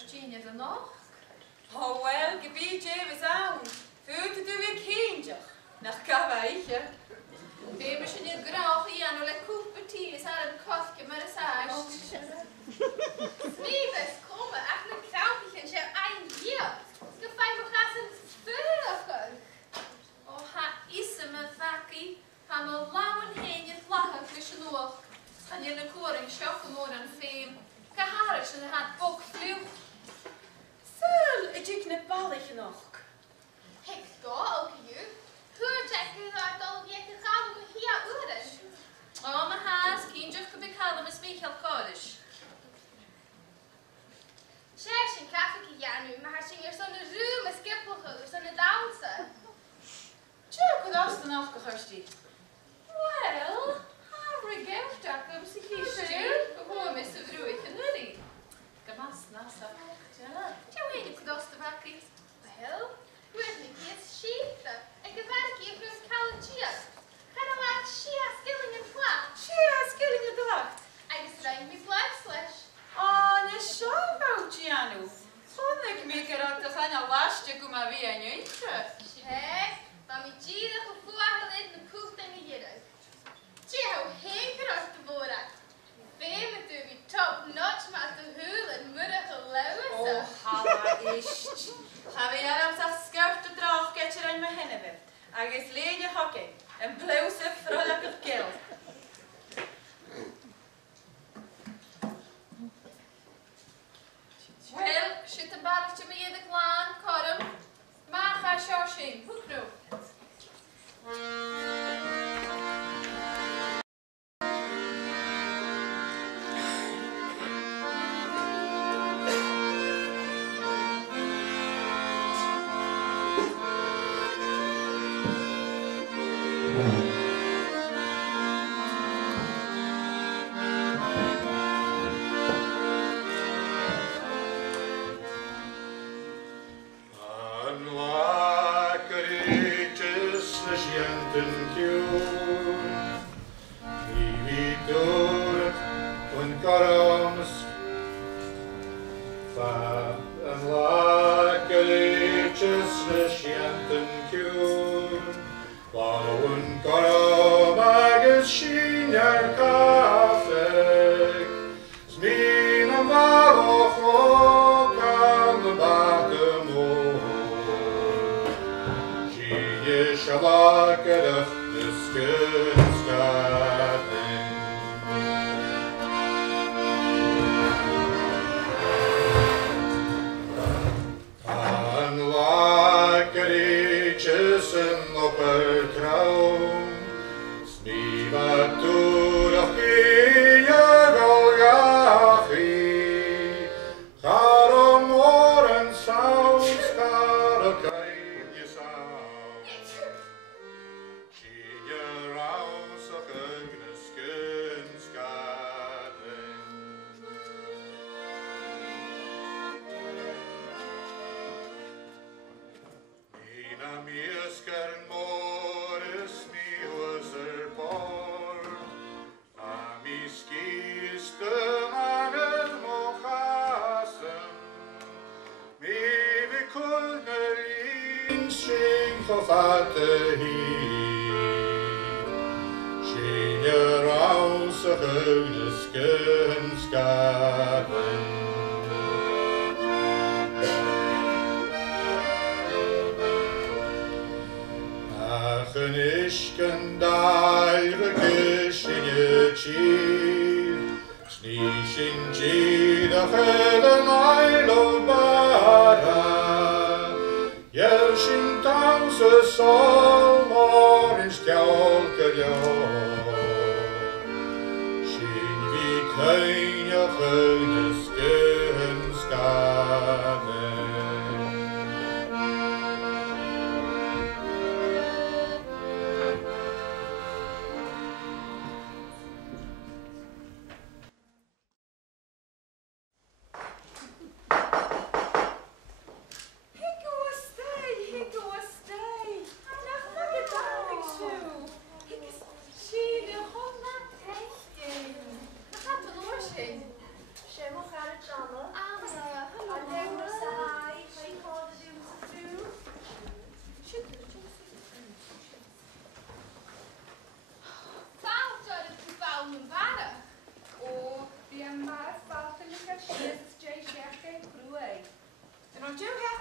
Christine dan nog? Oh wel, gebied je even aan. Voelt u weer kindje? Nach kawaii. Baby, je niet graag hier nog een koepertie is aan het kostje, maar dat is Smiebes, kom, echt een krampje, zo een jaar. Je fijn nog eens een spullen. Oh, ha, is me vakkie. Ha, me lauwen heen je lachen tussen nog. En je een koring schaffen moet aan fame. Kaharis en had bok vlucht. Zo, het is niet ballig nog. Ik ga ook je. Hoe checken dat al die gaan we hier uren? Oh, mijn haas, kindje, ik heb halen met Michael Kodesh. Zes een kaffee ja nu, maar hij zingt zo'n ruime skippelgul, zo'n dansen. Tjoe, wat is er nog gehoord? Well, Harry Gertak, om zich hier stuurt. Gewoon met zijn broertje Nully. Gamas, nasa. Ja, weet ik dat de vakkie. Wel, hoe is niet iets schieten? Ik heb werk hier voor een koude cheer. Ga dan maar Shia skilling in plaat. Shia skilling in plaat. Ik schrijf me blackslash. Oh, ne zo, Gianu. Vond ik me dat er geen lastje komen weer een eentje. Check, maar met jieren gevoel in de koek tegen jieren. Tje, hoe hinker als de boeren. Veel met u top notch maar te huilen, moeder geloven. Oh, halla is. Gaan we hier op dat schuifte draag ketcher in mijn handen hebben. Agus leed je hokken. Een blauwse vrolijke keel. Well, zit een balletje met je de klaan, Korm. Maar ga Shoshing, hoe vroeg?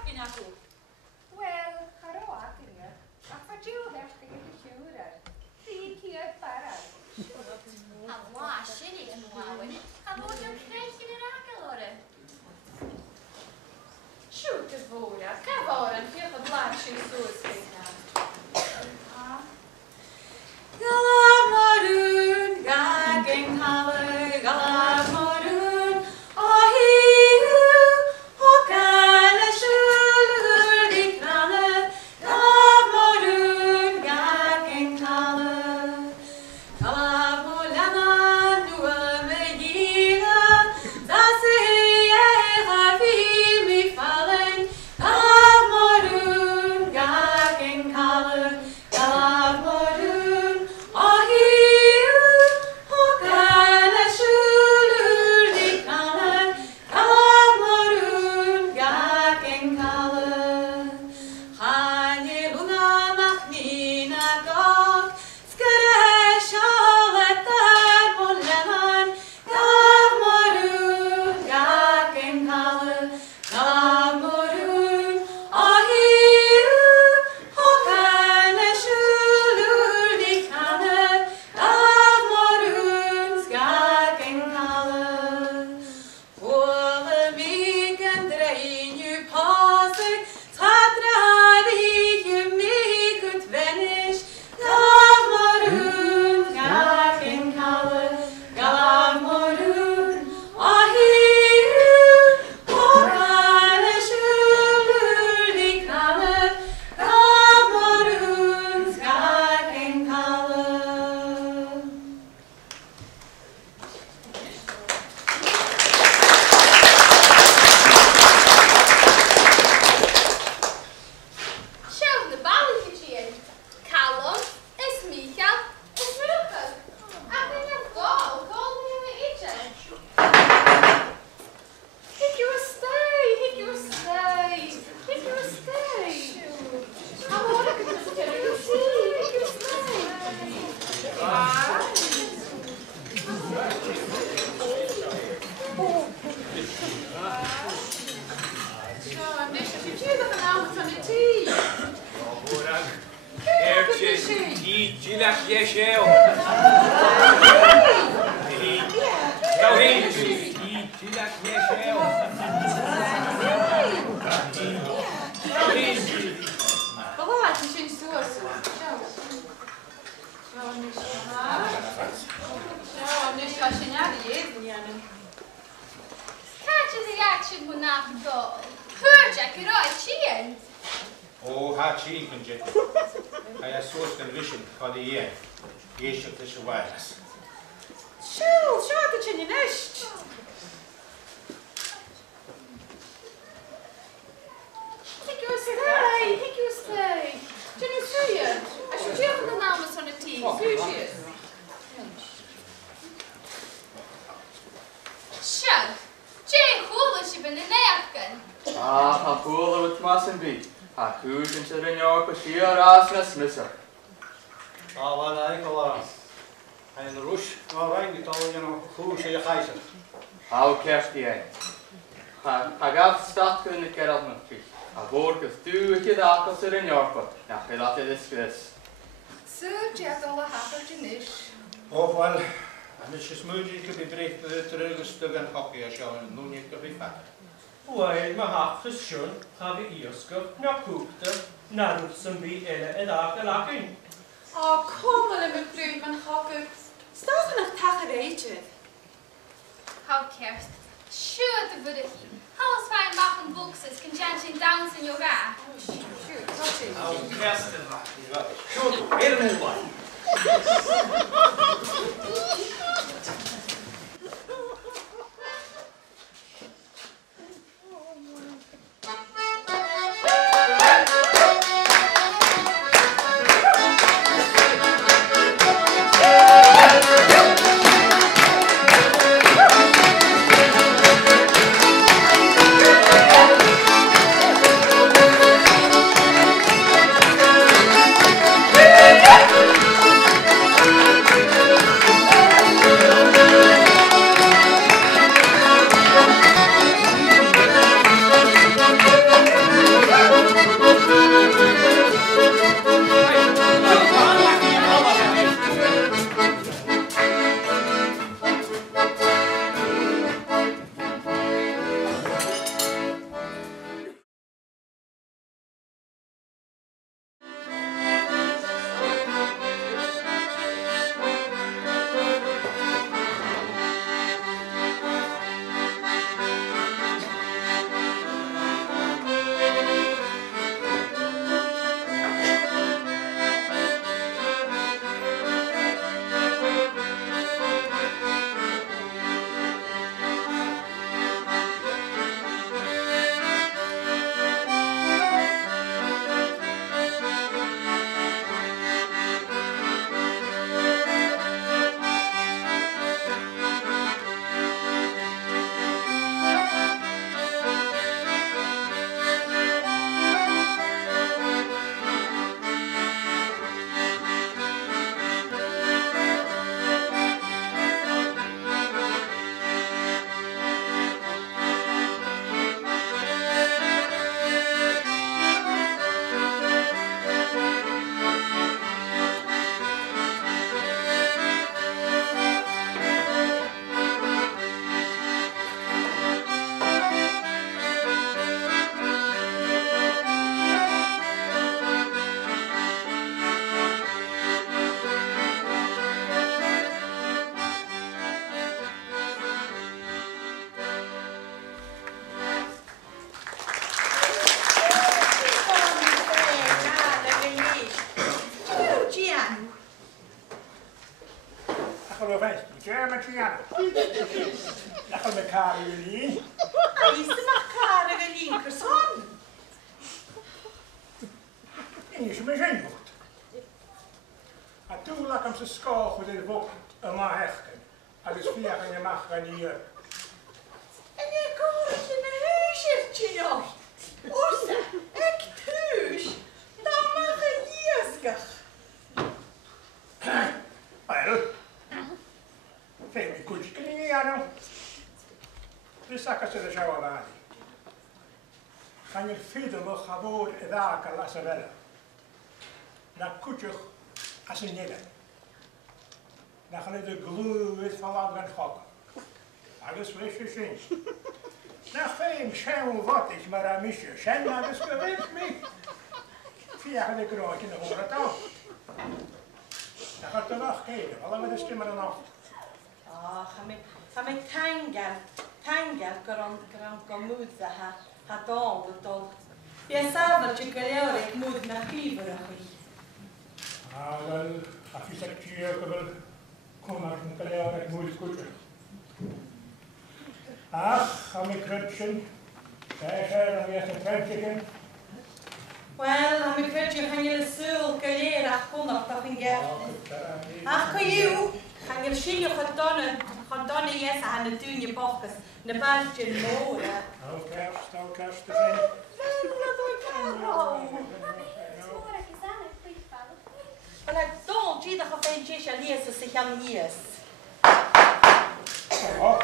cyn acw. Wel, ar o adinio, a fa diw heftig yn y siwr ar. Di ci o'r barad. A was yn ei ymlawen, a fod yn creu yn yr agel o'r Siwt y fawr a cafawr yn ffych o blas i'w sŵs gyda. Galaf morwn, gageng haler, galaf morwn, o hiw, o gan y siwr di cranner, galaf morwn, gageng haler. Galaf morlanan, nu am y gila, das eich a fi mi fallen, galaf morwn, gageng haler, galaf morwn, o hiw, o gan y siwr di cranner, galaf morwn, gageng haler. Chanie luna mach min agor, sgresh olet ar morlenan, galaf morwn, gageng haler, galaf morwn, o hiw, o gan y siwr di cranner, galaf morwn, gageng haler. Wel y mig yn drein yw posig, tadrar i yw mig wt fenish, galaf morwn, gageng haler, galaf morwn, o hiw, o gan y siwr di cranner, galaf morwn, gageng haler. Siawn y bali chi ti'n. Calon, ys Michael, ys Myrwchel. A bydd yn gol ni yma eidren. Hic yw ystau, hic yw ystau, hic yw ystau. A mor ac yn ystau, hic yw Sian, nes ydych chi'n dod yn awt o'n y tŷ? Ertje, die gilach jeshew. Nou heen, die gilach jeshew. Nou heen. Bala, ti'n sy'n sŵs. Sian. Sian, nes ydych Sian, nes ydych chi'n adi edrych. Catches the action when not gol. Hwyrjac yr oed ti'n. O, ha chi kun jet. Hij is soort van vision van die hier. Eerst op de zwaardes. Siw, siwad y chyn i nesht. Hic yw ystau, hic yw ystau. Ti'n yw sy'n? A siw diolch yn awt o'n y tŷ. Sy'n? Sian, Jane hwylus i fynd yn eachgan. Ha bwl o mas yn byd. Ha hwyd yn sy'n rynio'r cwysio ras na smysar. Wel, ei golar. En de roes, wel rein die tal je nog goed in je gijzer. Hau kerst die ein. Ha gaf stad kun ik er al nog fiet. Ha voor kus duw ik je dag als er in jorpa. Ja, je laat je dit skris. Sir, di adol a hafod di nish. Och wel, en is je smuudje, ik heb je bericht terug een stuk en hockey als jou en doen je ik heb je vet. Wel, maar haftes schon habe ioskop na koekte na rutsen bi elle en ake lakin. O, kom wel yn y bryd ma'n chogr. Staf yn eich tach yr eidrydd. Hou kerst. Sure de fyddech chi. Halas fijn machen boxes kan jantin downs in your ga. Siw, toti. Nou, kersten wa. Schon, helemaal wat. met je aan. Dat gaan we elkaar jullie. Is er nog karige linkerson? En je me zijn goed. En toen lag hem zijn school voor de boek en maar hechten. Alles via en je mag gaan hier. En ik hoor je een huisje, joh. Oorsa, ik thuis. Dan mag je jeesgach. Wel, veel meer koetjes kunnen niet aan. Dus zakken ze de zo aan. Gaan je verder nog gewoon raken laten willen. Dan koetje als een nille. Dan gaan de gloed van anderen gokken. Alles wist zien. Nou, geen schijn wat is, maar een misje. Schijn nou eens gewend mee. Via de grootje in de horen. Dan gaat er nog kijken, allemaal de stemmen dan af. Ah, ga met tangel, kan moed zeggen, gaat al de toch. Je zou dat je kaleur, ik moet naar Gieverig. Ah, wel, als je zegt hier, kom maar een kaleur, ik moet goed. Ach, ga met krutsen. Zij dan weer een krutje. Wel, aan mijn krutje gaan jullie zulke leren, ach, kon dat toch een geld. Ach, kan je gaan jullie zien je gaan donnen jessen aan de tuin je bochtjes, de baantje moren. Oh, kerst te zijn. Maar ik don't, ieder geveentje lezen zich aan jes. Oh.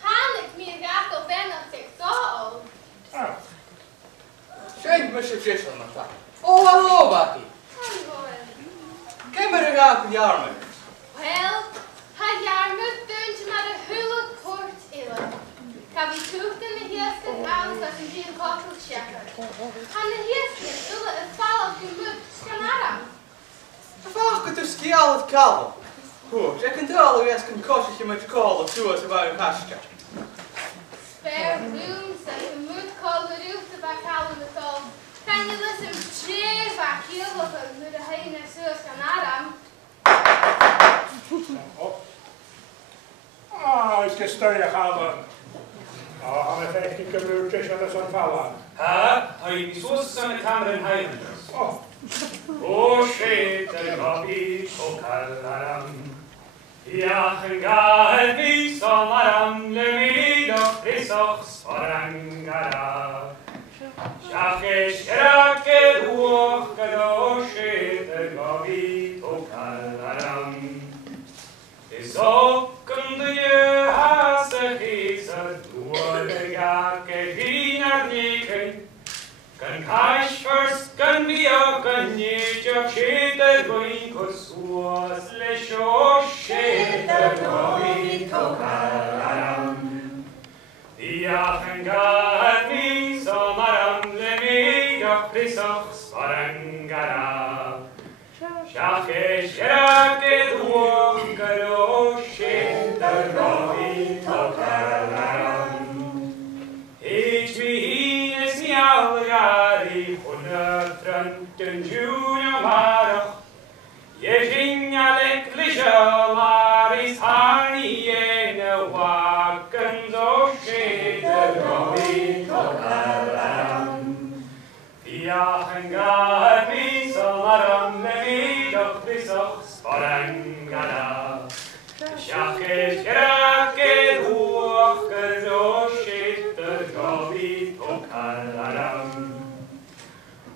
Han ik meer graag op en op TikTok. Schenk me z'n zus aan het tak. Oh, hallo, Bakkie. Kijk maar een raak op Jarmen. Wel, hij Jarmen deuntje maar de hulle kort illen. Ik heb die tocht in de heerste aan als een heel koppel checken. Aan de heerste zullen het vallen op je mut scanara. Vaak het is die al het kabel. Goed, ik kan al eens een kostje met kolen zoals ze bij een kastje. Spare rooms en je moet kolen ruimte bij kolen met al. Kan je dus een zeer vaak heel wat met de heen en zo scanara. Ah, ik stel je gaan. Ah, we kijken een minuutjes en dat is vallen. Hij is zo zijn kamer heiden. O shit, de babi pokalaram. Ja, ga vi samaram le mi do frisoch svarangara. Shakesh rake duoch kado shit, de babi pokalaram. Zo kunde je haast giezen door de jake die naar nieken. Kan kaish first kan we ook kan niet je shit going kosuas le sho shit going kokalaram. Ja gaat niet zomaar le mi doch prisoch svarangara. Shakesh rake duoch kado shit going kokalaram. Each me is me algari hundertranten junior marach. Je ging aleklische maar is haar niet ene waken zo shit going kokalaram. Ja gaat niet zomaar me doch prisoch svarangara. Shakesh rake duoch kado shit going kokalaram.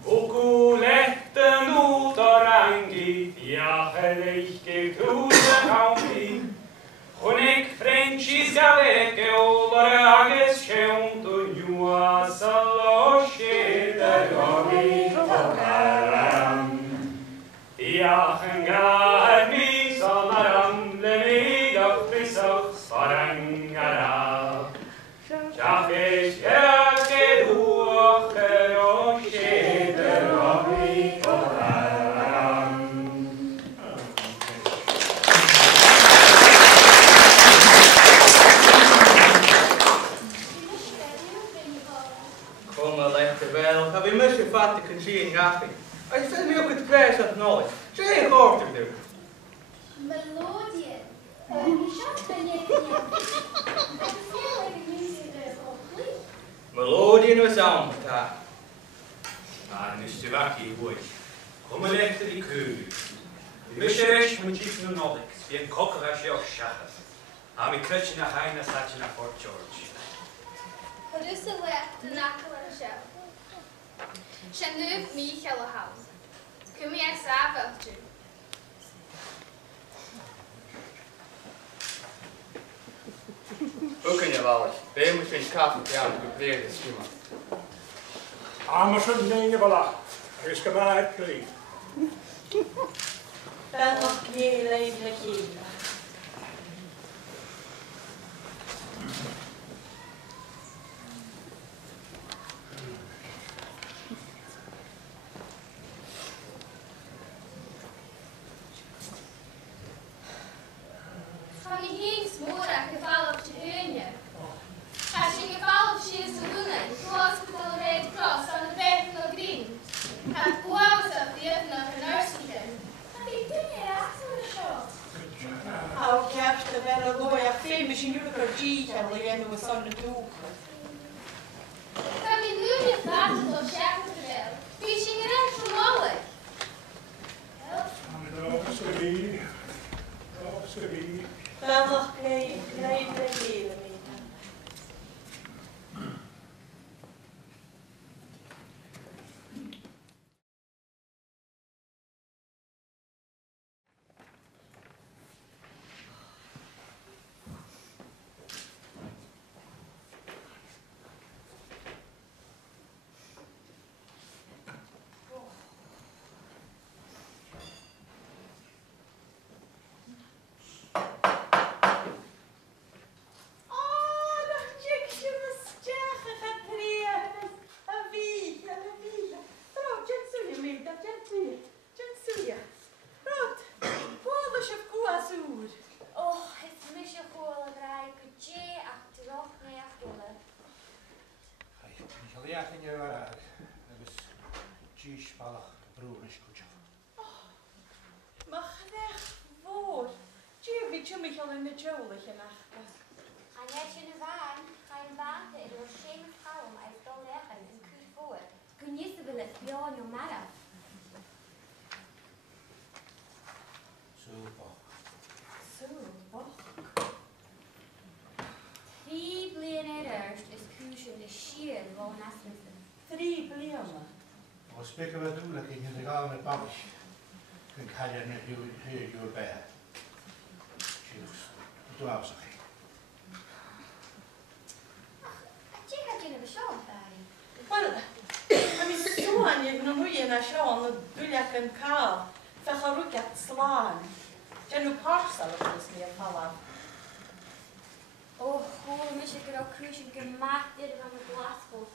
Okulechten utorangi, ja gelijk gekroezen kaunti. Honik Frenchies galeke olarages scheunto jua salo shit going kokalaram. Ja gaat niet zomaar le mi doch prisoch svarangara. Shakesh rake duoch kado shit going kokalaram. Kom maar lekker wel, ga we misschien vatten kunnen zien grappig. Als je vindt me ook het prijs dat nooit. Zeg je hoort er doen. Melodie. Melodian was on that. And Mr. Vaki would. Come on after the coup. The Bisherish when chief no knowledge. The Encocrash of Shahas. I'm a Christian of Hina Sachin of Fort George. Produce left the knuckle and shell. Shanuf me yellow house. Come here, Savage. Ook in je wel eens. Wij moeten een kaart met jou geprobeerd schema. Anders een ding wel. Er is gemaakt kreeg. Dan nog heel even geven. Van die heen smoren geval op je heunje. Als je geval op je saloenen, hospital Red Cross aan de Bethnal Green. Het kwam ze op die even nog een nursing. Ik doe niet achter de show. Hou kerst wel een goeie film, misschien jullie kan G en we gaan we zo'n doek. Kan je nu niet laten door Schaffen wel? Wie is je niet vermogen? Dan nog even geven. Spikken wat doen, dat ik in de gang met papies. Ik ga je net heel bij. Doe af, zeg ik. Ach, had je een bezoek bij? Wel, ik zo aan je nog je naar schoon, dat doe je een kaal. Vergeroek het slaan. Je nu parsel op dus meer vallen. Oh, hoe mis ik er ook kruisje gemaakt dit van mijn glasgoed.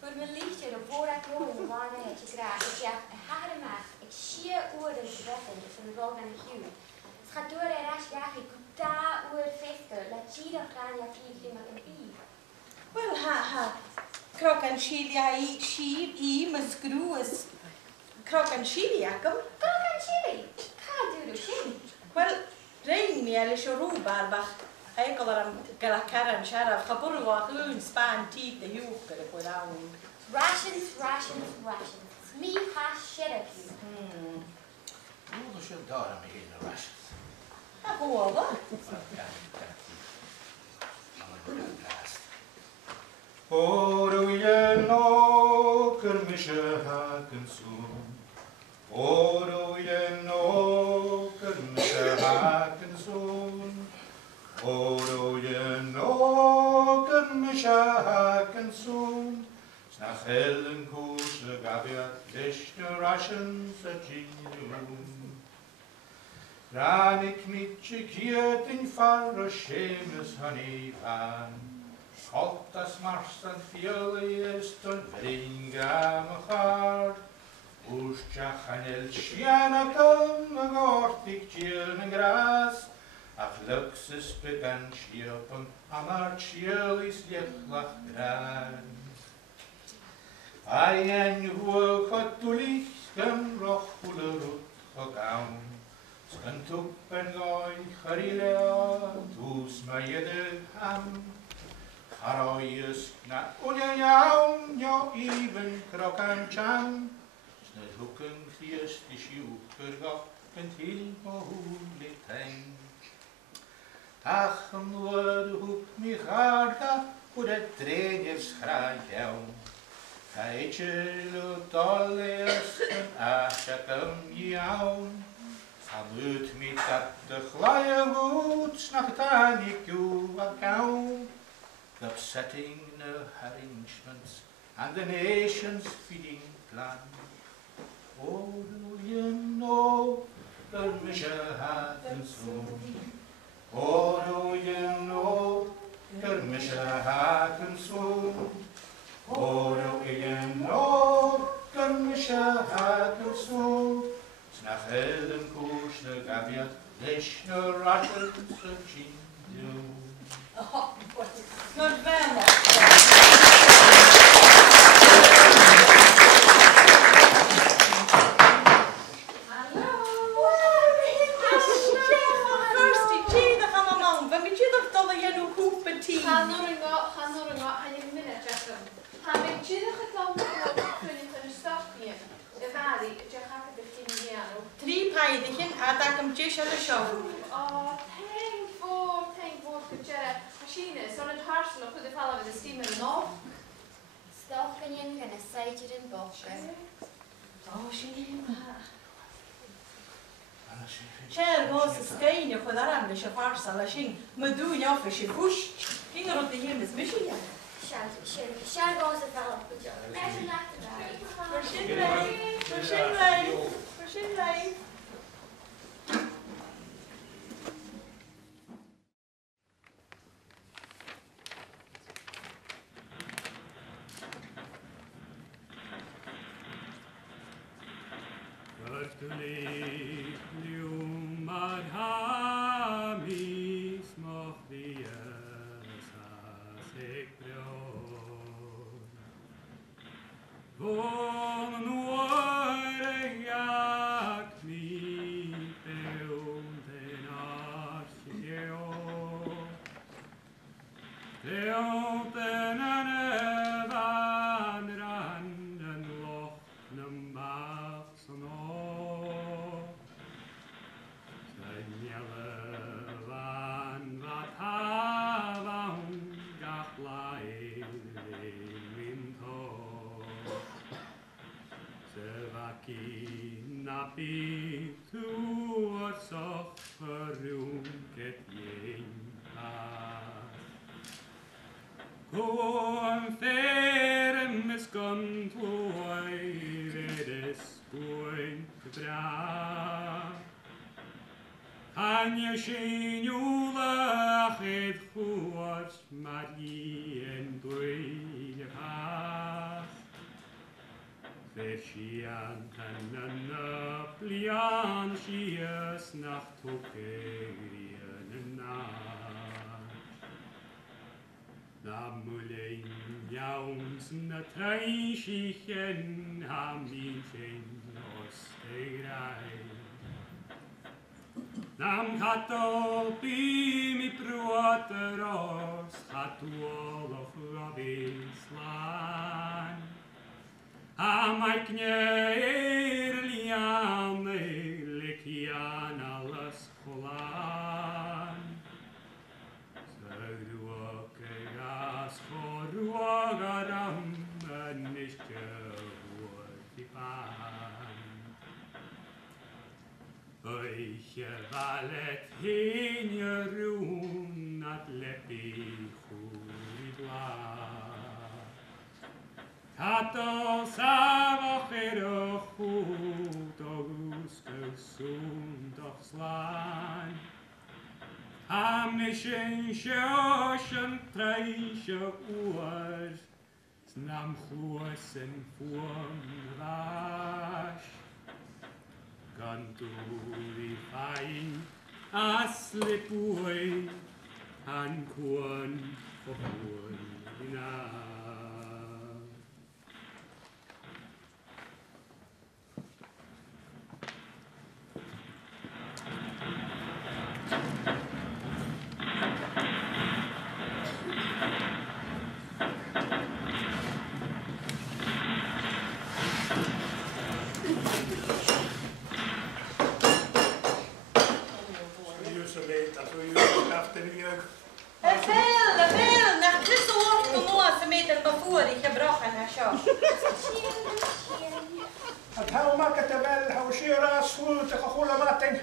Voor mijn liefje, de voorraad wonen, waar het je graag. Ik zeg, harde macht, ik zie oren te wetten, dus een rol aan de huur. Het gaat door en als je ik daar oor fisken, laat je dat gaan, ja, kies met een i. Wel, ha. Krok en chili, mijn screw is. Krok en chili, kom. Krok en chili? Ga doe dus in. Wel, rein me, alle shorubar, wacht. Ik al aan karen sharaf, kapuru wa hun span teeth de hoek de kodaun. Rations. Me has sheriff you. Hoe is je daar mee in de rations? Hoe wat? O, doe je nog een misje haken zoen? O, doe je nog een misje haken zoen? O, doe je nog een misje haken zoen? Snach hellen koosje gab je lichte rations at jinjoen. Ran ik met je kiert in farre schemes honey van. Schot as mars an fiole is ton vringa machar. Oostjach an el schianakum a gortig tjiln gras. Ach luxus began schiepen am ar tjilis liechlach gran. Ein hoog het toelicht roch voele roet gegaan. Sgantw yn goi charileo, dws mae ydyr am. Charoius na unia iawn, nio even crocan cham. Snyd hwc yn thias di siw gyrgoch yn til o hwle tein. Tach yn lwyd hwc mi charda, wyd y drenyr schraig iawn. Caetsyl o doleus yn asiac iawn. A lwyd mi dat y chlai y wwts nach dan I gw a gawn. The upsetting the arrangements and the nation's feeding plan. Oh, do you know the mission happens soon? Oh, do you know the mission happens soon? Oh, do you know the mission happens soon? Snach Ellen koers de gaviat, lees de ratten se chin. Good vemo. Chair goes to stay in with Aram, the Shafar Salashin, Madu Yafish, Bush, King of the Hymn is Michigan. Shall goes the fellow with your imagine Rashin Nam catol bim I brwad yr os, cadwol o chwabis lan. A mae gneir lian ei lician al ysglan. Syrwag ei as chorwag ar am yn eistedd I ban. Eich falet hyn y rŵn at lebu chwr I blan. Cadol safoch i'r chwd o gwsg y sŵn doch slan. Am eisiau sios yn treisio wr, snam chwys yn ffwm fash. Gan dŵr I ffain a slipwy han cwn o hwyl na. seo. A taw ma gyda fel haw sir a swyd a'ch o chwla mateng.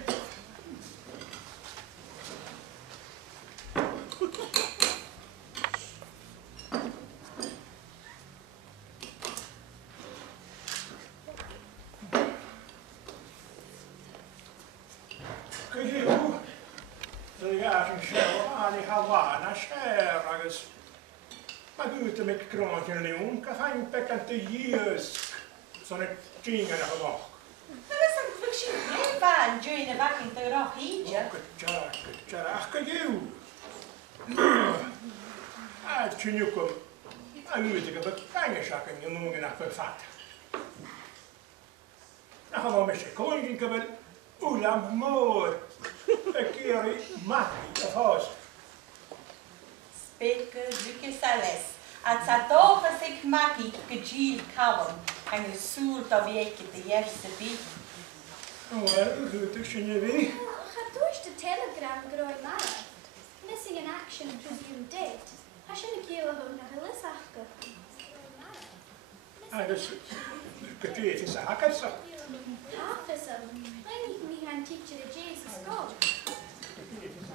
Gydiw, dwi'n gall yn siaw a'n i hawan a siar agos mae gwyd yn mynd gron yn liwn, gafain began dy iysg, son y dyn yn eich o Ys yn gwybod sy'n fan dwi'n y fag yn dyrach i dio. Gyda, ach gydiw. A ti'n ywgwm, a gwyd y gyda bang y siac yn ymwng yn ac yn ffat. Nach o'n mysig, coen yn gyfer wlam môr y gyrru magi y ffos. Speaker Lucas Ellis, a ta doch as ik magi gejil cawon, ang y sŵl do fi eich dy iers y fi. Wel, rwyd ych sy'n i fi. Chadwys dy telegram groi mara. Missing in action and presumed dead. A sy'n y gil o hwn na hylus achgo. Agos, gydrid i sa agos. Halfism. Mae'n i mi han teacher y Jesus God.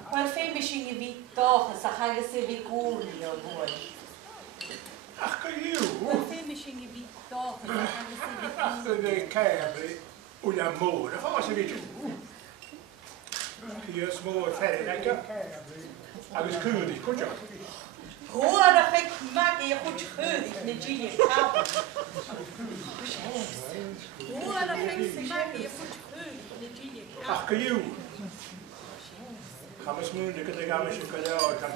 Wel, fe mi sy'n i fi doch as ach agos i fi gwrni o bwy. Ach gydiw. Wel, fe mi sy'n i fi doch as ach agos i fi Ach gyda'i cefri wlam môr y ffos i fi tŵ. Cys môr fferin ag agos cwdi, cwdio. Hoor of ik magi a goed geurig na gili cawon. Hoor of ik magi a goed geurig na gili cawon. Ach gydiw. Chamas mwyn i gyda gamas i gyda o gan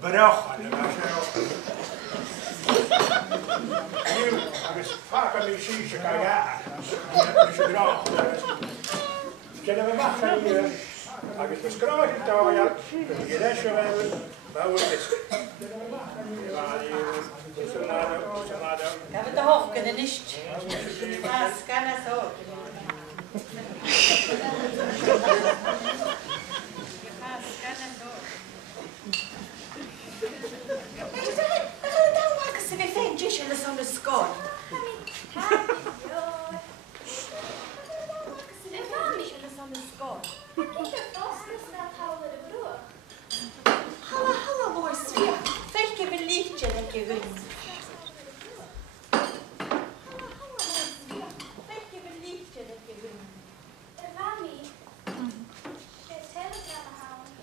brochan yma seo. Gydiw, agos ffac am i sys y gael iar. Nes i groch. Gyda fe mach am i agos fes groch i do iar. Gyda gyda sio fel mawr ddysg. Gaf dy hochgen yn isht. Mas gan as o. Agos i fi ffen jyst yn ysgol ysgol. Hala, boys, Svea. Fel ge vill lichtje när ge vill. Fel ge vill lichtje när ge vill. Rami. Telegram hound.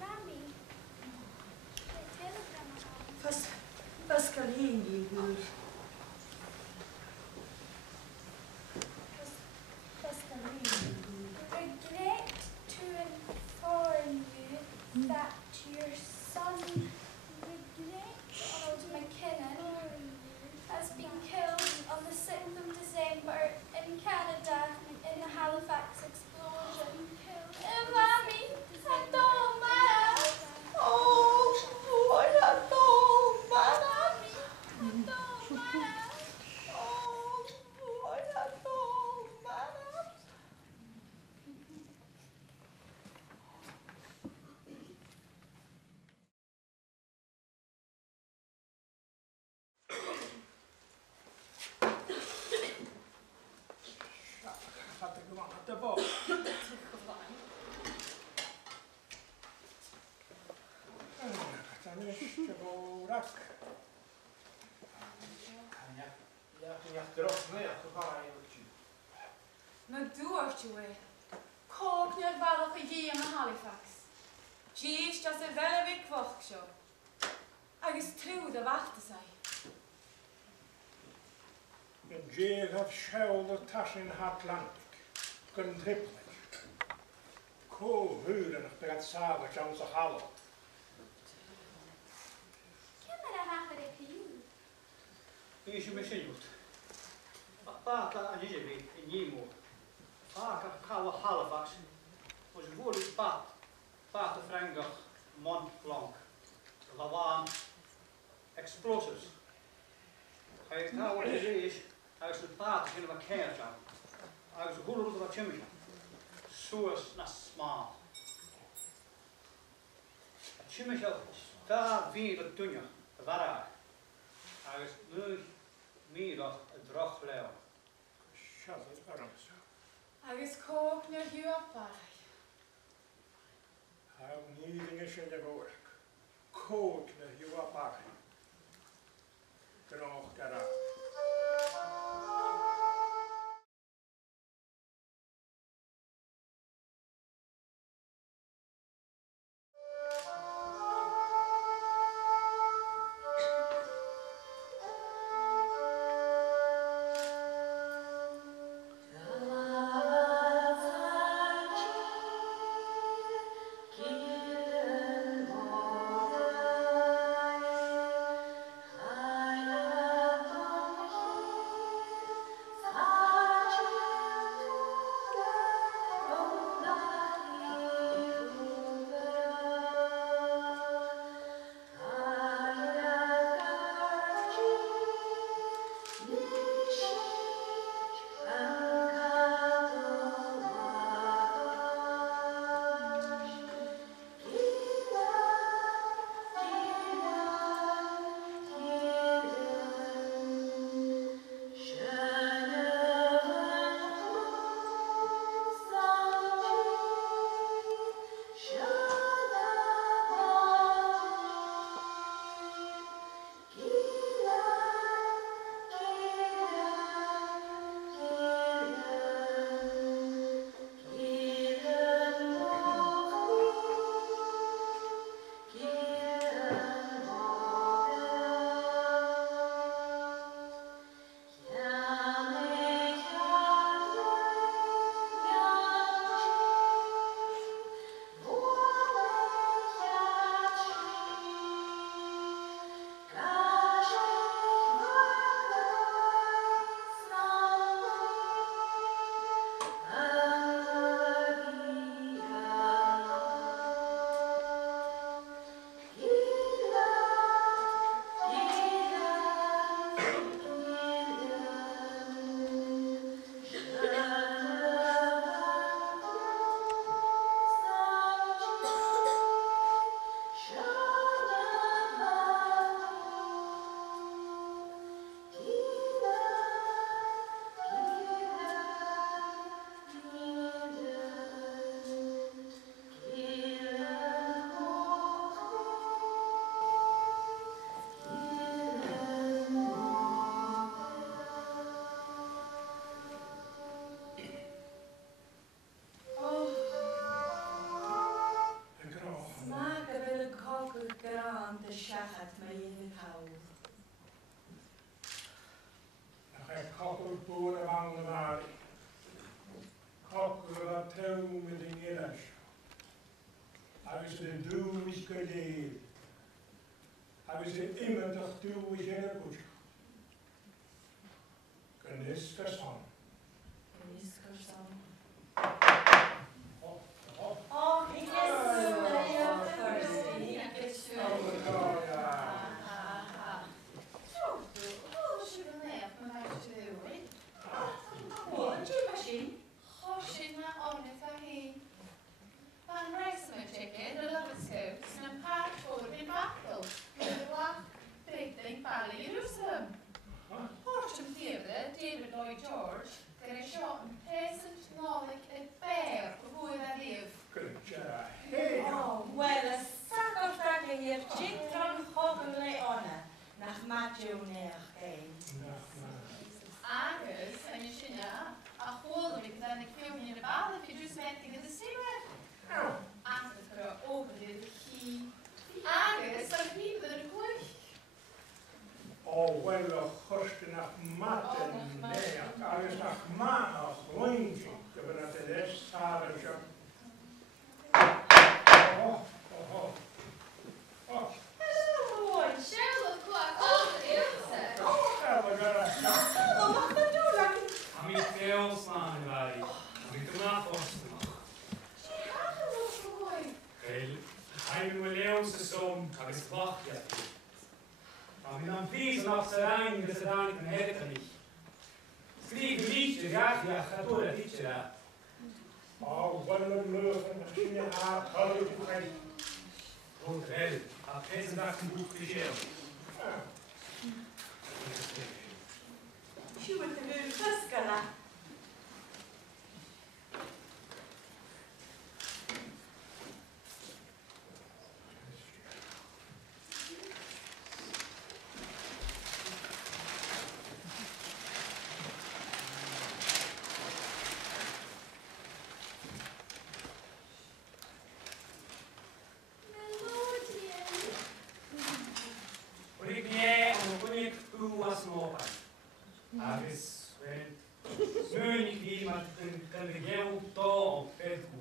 Rami. Telegram hound. Vad ska det in i hur? Regret to inform you that your son, Ronald McKinnon, has been killed on the 6th of December in Canada in the Halifax explosion. Mommy, I don't matter. Oh, what a dog, man. Mommy, I don't matter. Oh, what a dog, man. Maar dúirt we. Cóg near bhealach a dhé am Halifax. Díos das a bheile bhí cmhoch seo. Agus trúd a bhachta sa. Yn jeg haf sjaul o tashin Atlantic. Gyn triplech. Co hwyren ych begad saf a jams o halo. Kemmer a hachar e piú. Is je misschien Bata a Nijevi in Nemo. Aka Kawa Halifax was woordelijk Bata Frangach Mont Blanc. Lawan explosives. Hij nou wat het is, hij is het Bata in een keertje. Hij is een goede wat chimmische. Zoals na smaal. Het chimmische daar wie dat doen je. Waar Cóg na hiúapar. Há níringe sin le bhórach. Cóg na hiúapar. Gnoch gara. Agus, smyn I chi mae'n gynnygew do o bedgw.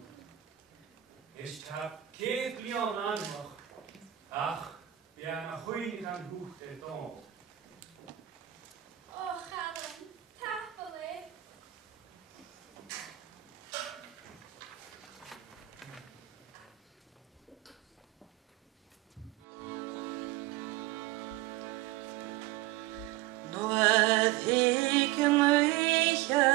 Is ta cedd blion anwch, ach, bian a chwyn gan hwch e do. O, Chalon, tafel e. Noedd hig yn reiche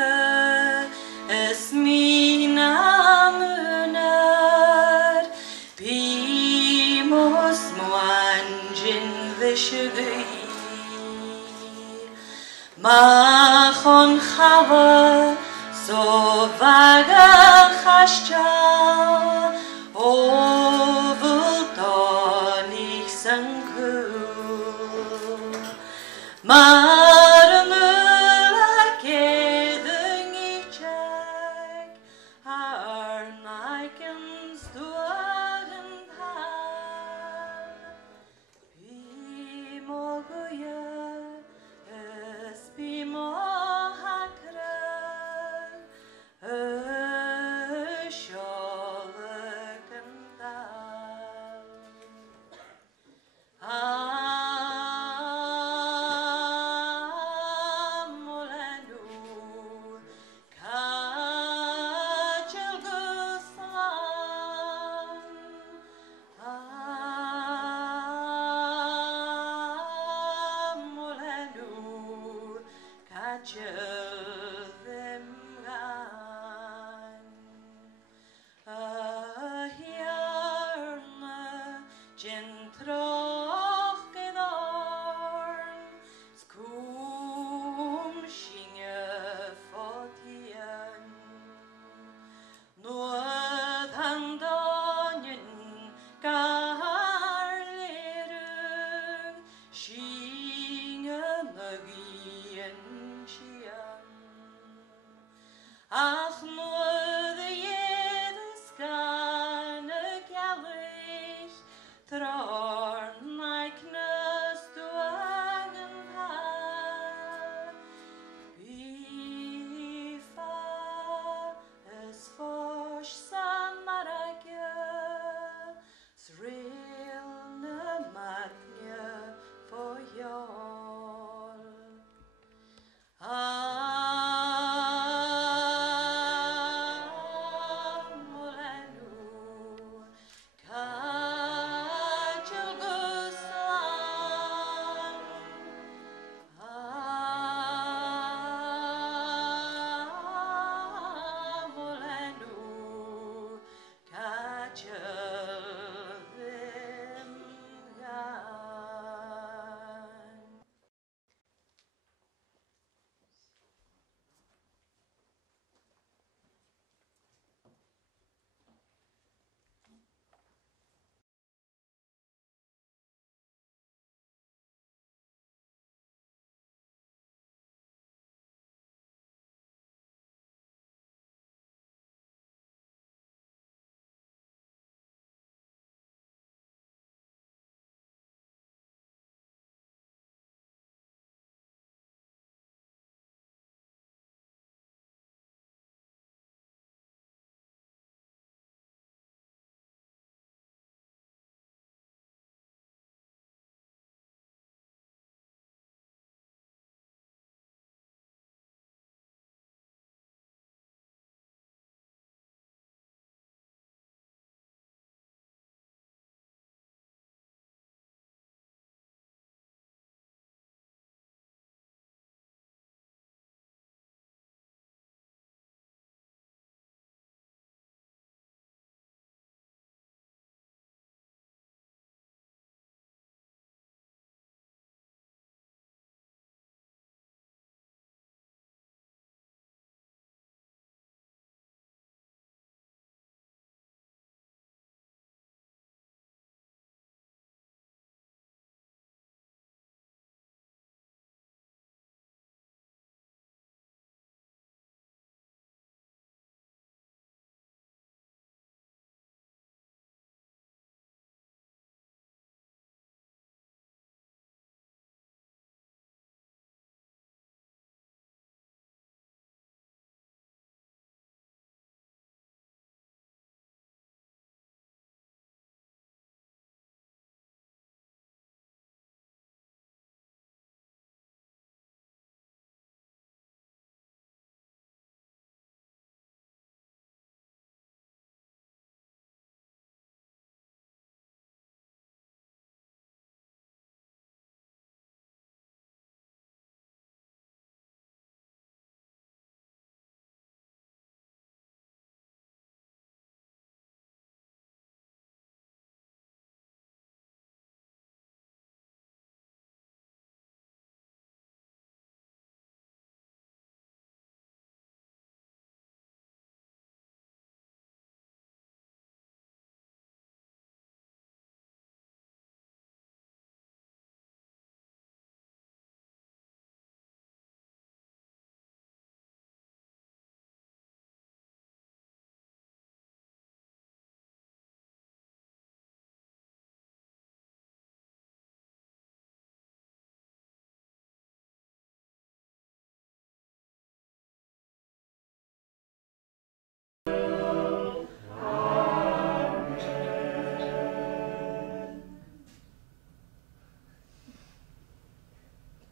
ys min am ynar bimos moanjin ddysgwy machon chawa so vaga chastia o vultonig sankul maar een ullakeden ik haar nikens doorgen haar bimoguya es bimohakra sjolken dal Gentroch gedorn, skum shinge fotien. Noord handonjen garlerung, shinge nagien chia.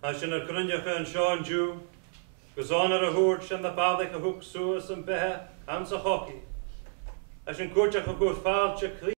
As yn y gryniach yn Sean Jew, gysôn ar y hwrt sy'n ddafaddig y hwc sŵs yn behe am sa choci. As yn gwrtach o gwrdd ffald sy'n cli.